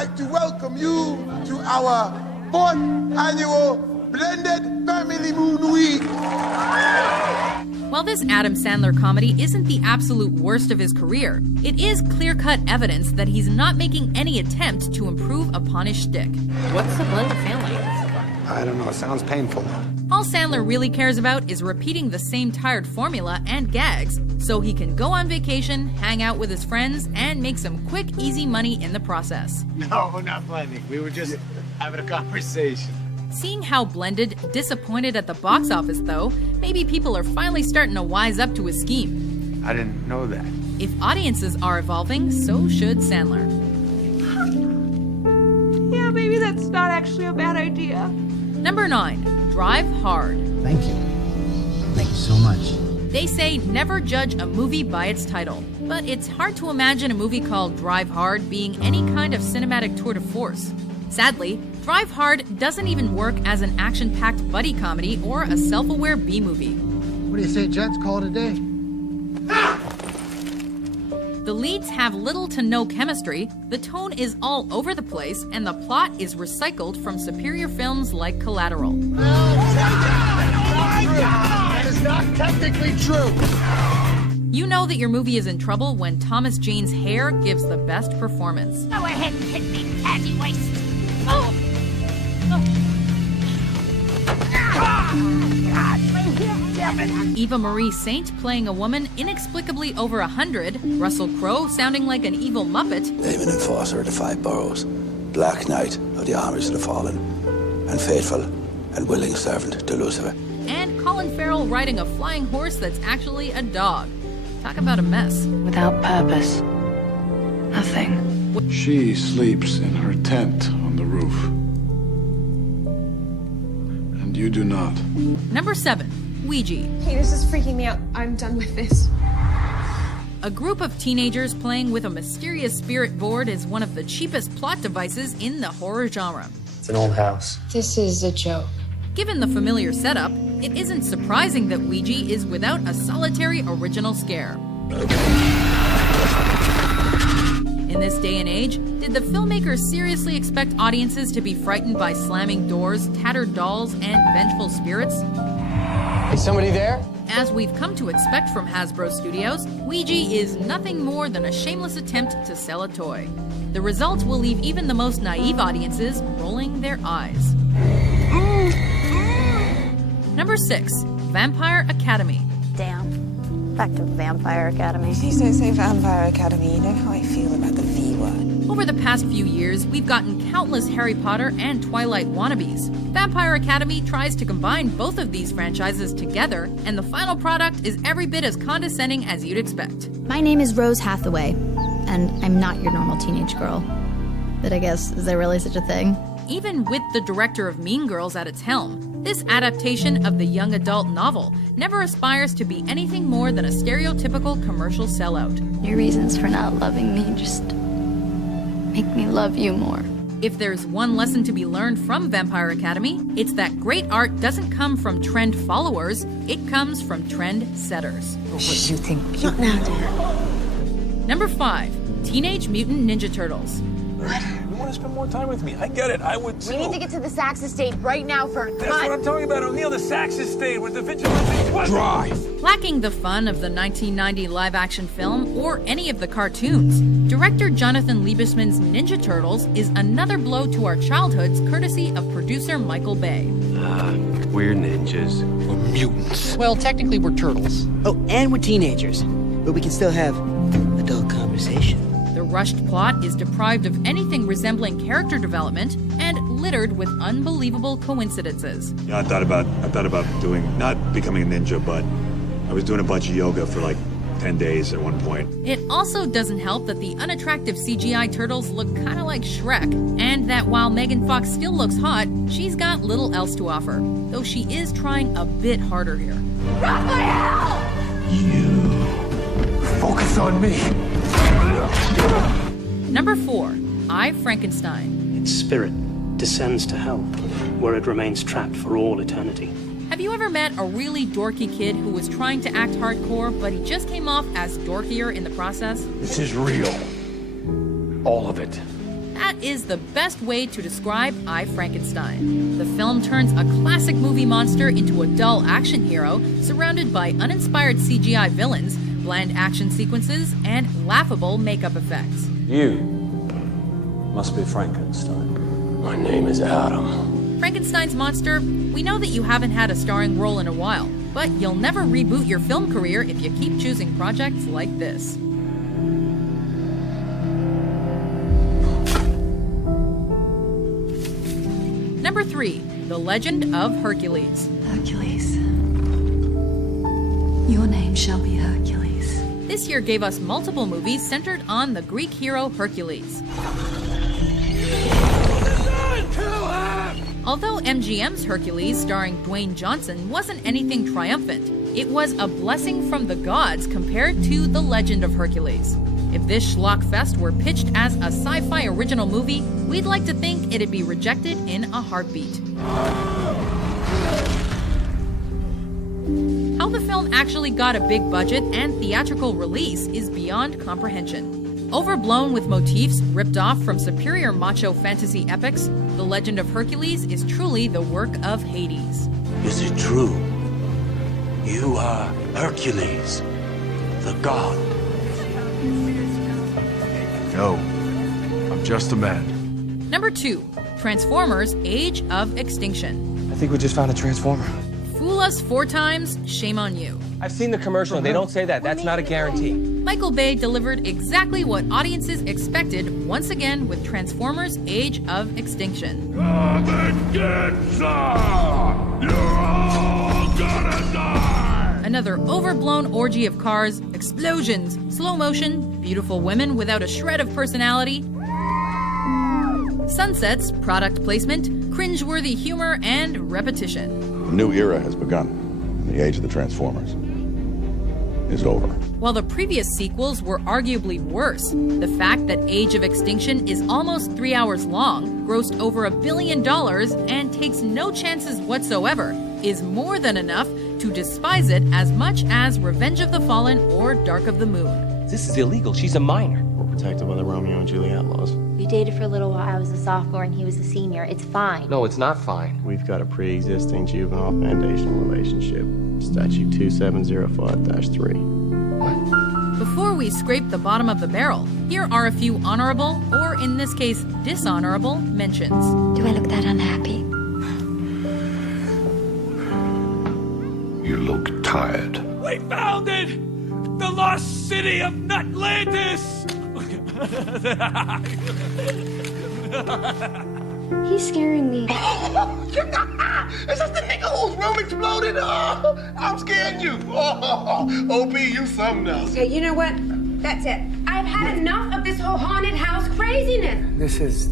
like to welcome you to our 4th annual Blended Family Moon Week. While this Adam Sandler comedy isn't the absolute worst of his career, it is clear-cut evidence that he's not making any attempt to improve upon his shtick. What's the blended family? I don't know, it sounds painful. All Sandler really cares about is repeating the same tired formula and gags so he can go on vacation, hang out with his friends, and make some quick, easy money in the process. No, we're not blending. We were just having a conversation. Seeing how Blended disappointed at the box office, though, maybe people are finally starting to wise up to his scheme. I didn't know that. If audiences are evolving, so should Sandler. Yeah, maybe that's not actually a bad idea. Number 9. Drive Hard. Thank you. Thank you so much. They say never judge a movie by its title, but it's hard to imagine a movie called Drive Hard being any kind of cinematic tour de force. Sadly, Drive Hard doesn't even work as an action-packed buddy comedy or a self-aware B-movie. What do you say, gents? Call it a day. The leads have little to no chemistry, the tone is all over the place, and the plot is recycled from superior films like Collateral. That is not technically true. You know that your movie is in trouble when Thomas Jane's hair gives the best performance. Go ahead and hit me, patty waist. Oh. Eva Marie Saint playing a woman inexplicably over 100, Russell Crowe sounding like an evil Muppet, Name and enforcer of the 5 boroughs, Black Knight of the armies of the fallen, and faithful and willing servant to Lucifer. and Colin Farrell riding a flying horse that's actually a dog. Talk about a mess. Without purpose, nothing. She sleeps in her tent on the roof. And you do not. Number 7. Ouija. Hey, this is freaking me out. I'm done with this. A group of teenagers playing with a mysterious spirit board is one of the cheapest plot devices in the horror genre. It's an old house. This is a joke. Given the familiar setup, it isn't surprising that Ouija is without a solitary original scare. In this day and age, did the filmmakers seriously expect audiences to be frightened by slamming doors, tattered dolls, and vengeful spirits? Is somebody there? As we've come to expect from Hasbro Studios, Ouija is nothing more than a shameless attempt to sell a toy. The result will leave even the most naive audiences rolling their eyes. Number 6. Vampire Academy. Damn. Back to Vampire Academy. Please don't say Vampire Academy. You know how I feel about the V word. Over the past few years, we've gotten countless Harry Potter and Twilight wannabes. Vampire Academy tries to combine both of these franchises together, and the final product is every bit as condescending as you'd expect. My name is Rose Hathaway, and I'm not your normal teenage girl. But I guess, is there really such a thing? Even with the director of Mean Girls at its helm, this adaptation of the young adult novel never aspires to be anything more than a stereotypical commercial sellout. Your reasons for not loving me just make me love you more. If there's one lesson to be learned from Vampire Academy, it's that great art doesn't come from trend followers, it comes from trend setters. You think cute now, dear? Number 5. Teenage Mutant Ninja Turtles. You want to spend more time with me? I get it. I would too. We need to get to the Sax estate right now for That's what I'm talking about, O'Neill. The Sax estate with the vigilante. Drive. Lacking the fun of the 1990 live-action film or any of the cartoons, director Jonathan Liebesman's Ninja Turtles is another blow to our childhoods courtesy of producer Michael Bay. We're ninjas. We're mutants. Well, technically we're turtles. Oh, and we're teenagers. But we can still have adult conversation. The rushed plot is deprived of anything resembling character development and littered with unbelievable coincidences. Yeah, I thought about doing, not becoming a ninja, but I was doing a bunch of yoga for like 10 days at one point. It also doesn't help that the unattractive CGI turtles look kind of like Shrek, and that while Megan Fox still looks hot, she's got little else to offer, though she is trying a bit harder here. Raphael! You focus on me. Number 4. I, Frankenstein. Its spirit descends to hell, where it remains trapped for all eternity. Have you ever met a really dorky kid who was trying to act hardcore, but he just came off as dorkier in the process? This is real. All of it. That is the best way to describe I, Frankenstein. The film turns a classic movie monster into a dull action hero surrounded by uninspired CGI villains, bland action sequences, and laughable makeup effects. You must be Frankenstein. My name is Adam. Frankenstein's monster, we know that you haven't had a starring role in a while, but you'll never reboot your film career if you keep choosing projects like this. Number 3, The Legend of Hercules. Hercules. Your name shall be Hercules. This year gave us multiple movies centered on the Greek hero Hercules. Although MGM's Hercules, starring Dwayne Johnson, wasn't anything triumphant, it was a blessing from the gods compared to The Legend of Hercules. If this schlock fest were pitched as a sci-fi original movie, we'd like to think it'd be rejected in a heartbeat. How the film actually got a big budget and theatrical release is beyond comprehension. Overblown with motifs ripped off from superior macho fantasy epics, The Legend of Hercules is truly the work of Hades. Is it true? You are Hercules, the god. No, I'm just a man. Number 2, Transformers: Age of Extinction. I think we just found a transformer. Fool us 4 times, shame on you. I've seen the commercial and they don't say that. That's not a guarantee. Michael Bay delivered exactly what audiences expected once again with Transformers: Age of Extinction. Come and get some! You're all gonna die! Another overblown orgy of cars, explosions, slow motion, beautiful women without a shred of personality, sunsets, product placement, cringeworthy humor, and repetition. A new era has begun, and the age of the Transformers is over. While the previous sequels were arguably worse, the fact that Age of Extinction is almost 3 hours long, grossed over $1 billion, and takes no chances whatsoever is more than enough to despise it as much as Revenge of the Fallen or Dark of the Moon. This is illegal. She's a minor. We're protected by the Romeo and Juliet laws. We dated for a little while. I was a sophomore and he was a senior. It's fine. No, it's not fine. We've got a pre-existing juvenile foundational relationship. Statute 2705-3. Before we scrape the bottom of the barrel, here are a few honorable, or in this case, dishonorable, mentions. Do I look that unhappy? You look tired. We founded the lost city of Nutlantis! He's scaring me. Is this the nigga whose room exploded? Oh, I'm scaring you. Oh, OP, you something else. Okay, you know what? That's it. I've had enough of this whole haunted house craziness. This is...